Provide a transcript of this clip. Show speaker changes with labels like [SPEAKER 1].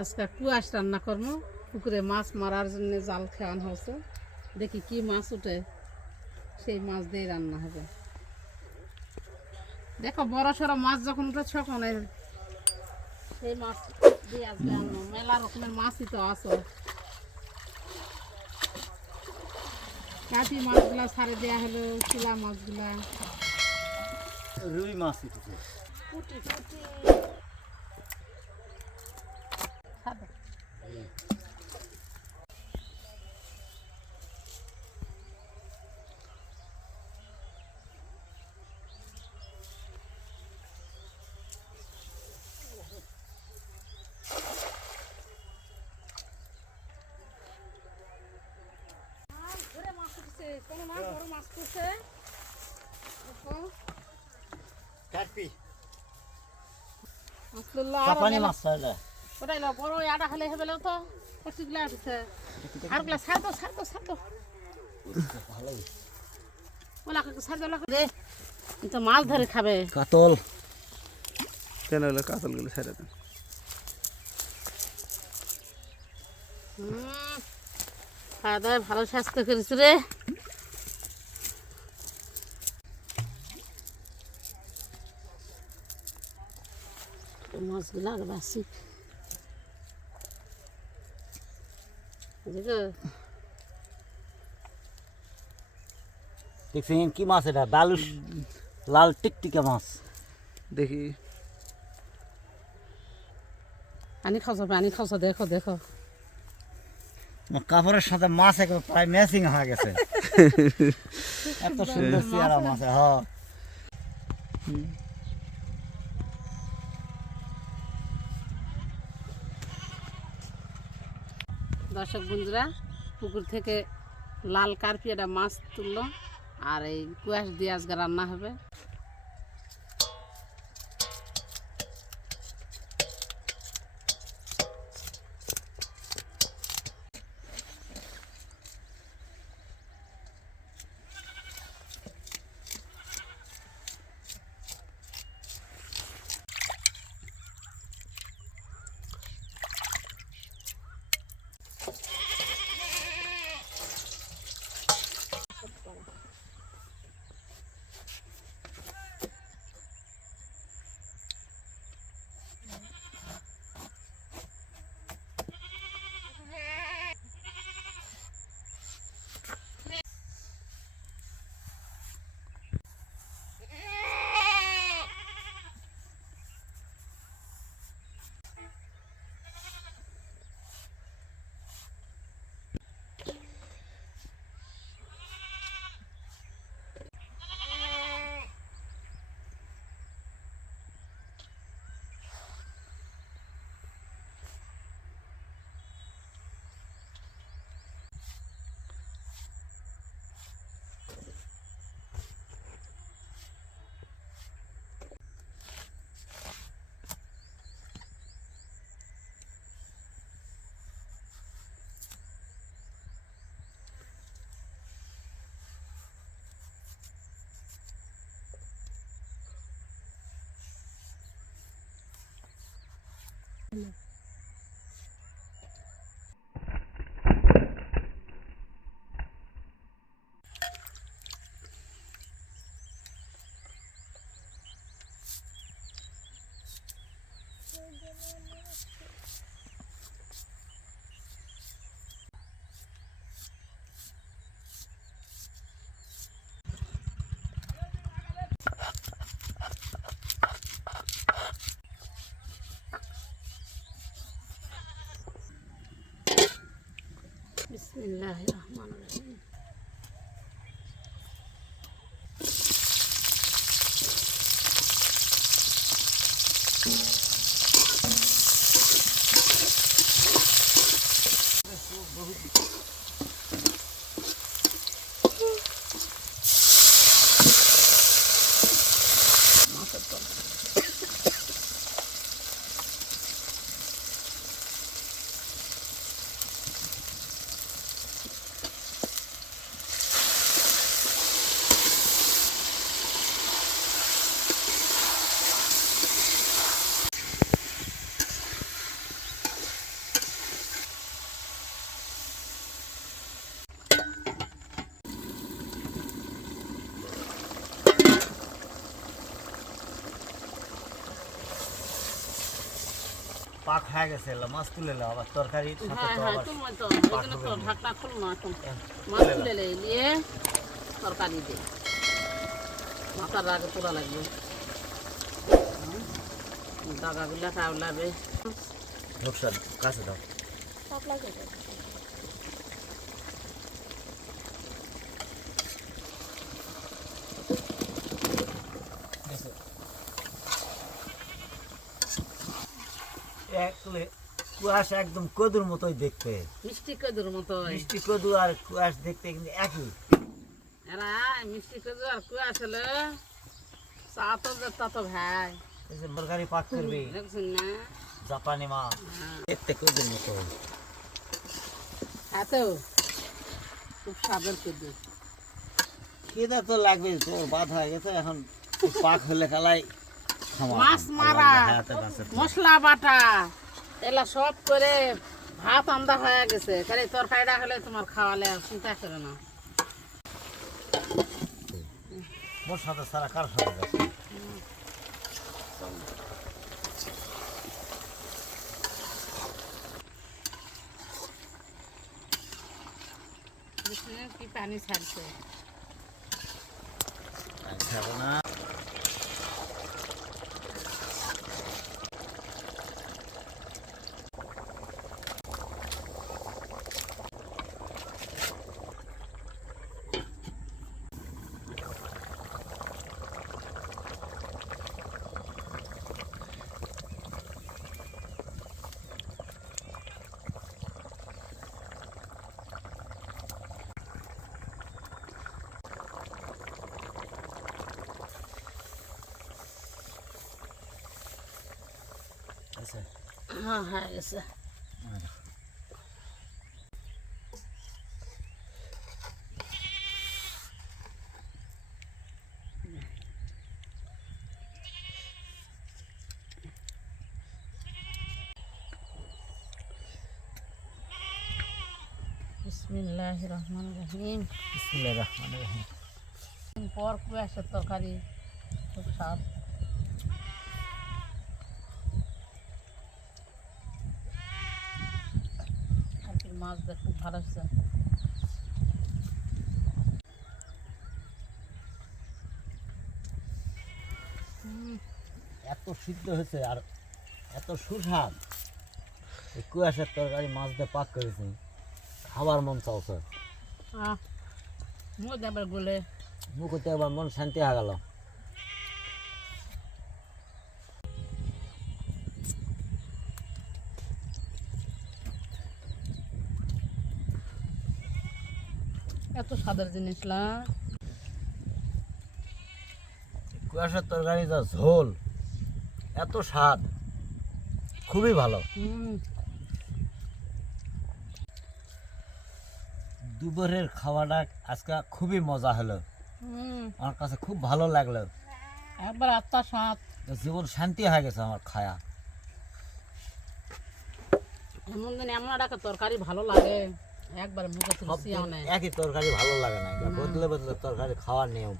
[SPEAKER 1] আজকে কুয়াশ রান্না করব পুকুরে মাছ মারার জন্য জাল খাওয়ানো হয়েছে। দেখি কি মাছ উঠে সেই মাছ দিয়ে রান্না হবে। দেখো বড় সড়ো মাছ যখন উঠে তখন সেই মাছ দিয়ে আজকে মেলা রকমের মাছই তো আছে। কাঠি মাছগুলা ছাড়ে দেওয়া হলো চিলা মাছগুলা।
[SPEAKER 2] রুই মাছ উঠেছে।
[SPEAKER 1] পুটি পুটি সাদা ঘুরে মাছ উঠেছে কোনো মাছ
[SPEAKER 2] কাটপি মাছ
[SPEAKER 1] ওটাই না বড় আটা খালে হবে তো কচিগুলা উঠেছে আরগুলা ছাড় দাও ছাড় দাও ছাড় দাও
[SPEAKER 2] ভালোই
[SPEAKER 1] ওলা কাকু ছাড় দাও রে তো মাছ ধরে খাবে।
[SPEAKER 2] কাতল।
[SPEAKER 3] কেন হলো কাতলগুলো ছেড়ে দেন?
[SPEAKER 1] খাওয়া ভালো স্বাস্থ্য করেছি রে। মাছগুলো আর বাসি।
[SPEAKER 2] দেখছেন কি মাছ এটা? বালুস লাল টিকটিকা মাছ।
[SPEAKER 3] দেখি।
[SPEAKER 1] পানি খাওয়া পানি খাওয়া দেখো দেখো।
[SPEAKER 2] কাপড়ের সাথে মাছ একবার প্রায় ম্যাচিং হয়ে গেছে। এত সুন্দর চেহারা মাছ হ
[SPEAKER 1] দর্শক বন্ধুরা, পুকুর থেকে লাল কার্পিয়াটা মাছ তুললো, আর এই কুয়াশ দিয়ে আজকে রান্না হবে। Thank
[SPEAKER 2] you. হয়ে গেছে এলো মাছ তুলে এলো আবার তরকারি সাথে
[SPEAKER 1] হ্যাঁ
[SPEAKER 2] তো
[SPEAKER 1] হ্যাঁ
[SPEAKER 2] আবার
[SPEAKER 1] তুমি তো জন্য তো ঢাকনা খুলবো না এখন মাছ তুলে লে, নিয়ে তরকারি দে মাথার আগে পোড়া লাগবে। দাগাগুলা লাগবে
[SPEAKER 2] লোকসান কাছে দাও। একলে কুয়াশ একদম কদুর মতোই দেখতে।
[SPEAKER 1] মিষ্টি কদুর মতো
[SPEAKER 2] মিষ্টি কদু আর কুয়াশ দেখতে কিন্তু একই।
[SPEAKER 1] এরা মিষ্টি কদু আর কুয়া ছিল চা তো যে তো ভাই
[SPEAKER 2] তরকারি পাক করবি।
[SPEAKER 1] না?
[SPEAKER 2] জাপানি
[SPEAKER 1] হ্যাঁ।
[SPEAKER 2] দেখতে কদুর মতো
[SPEAKER 1] এত খুব স্বাদের কদু
[SPEAKER 2] খিদা তো লাগবে তোর বাদ হয়ে গেছে এখন পাক হলে খাওয়া
[SPEAKER 1] মাছ মারা মশলা বাটা এলা সব করে ভাত আন্দা হয়ে গেছে। খালি তরকারিটা হলে তোমার খাওয়ালে আর চিন্তা করে না।
[SPEAKER 2] মোর সাথে সারা কার সাথে যাচ্ছে?
[SPEAKER 1] কি পানি ছাড়ছে?
[SPEAKER 2] না। আচ্ছা
[SPEAKER 1] হ্যাঁ হয়ে গেছে বিসমিল্লাহ রহমান রহিম
[SPEAKER 2] বিসমিল্লাহির রহমানির রহিম
[SPEAKER 1] দিন পর কুয়াশের তরকারি খুব স্বাদ আর কি মাছটা খুব ভালো হচ্ছে
[SPEAKER 2] এত সিদ্ধ হয়েছে আর এত সুস্বাদ। এই কুয়াশার তরকারি মাছ দিয়ে পাক করেছি খাবার মন চাওছে।
[SPEAKER 1] মুখ এবার গলে।
[SPEAKER 2] মুখতে একবার মন শান্তি হয়ে গেল।
[SPEAKER 1] এত স্বাদের জিনিস না
[SPEAKER 2] কুয়াশার তরকারি যা ঝোল এত স্বাদ খুবই ভালো। দুপুরের খাওয়াটা আজকে খুবই মজা হলো। আমার কাছে খুব ভালো লাগল।
[SPEAKER 1] একবার আত্মা স্বাদ।
[SPEAKER 2] জীবন শান্তি হয়ে গেছে আমার খায়া।
[SPEAKER 1] এমন দিন এমন একটা তরকারি ভালো লাগে। একবার মুখে
[SPEAKER 2] সব
[SPEAKER 1] তুলসি আনে।
[SPEAKER 2] একই তরকারি ভালো লাগে না। বদলে বদলে তরকারি খাওয়ার নিয়ম।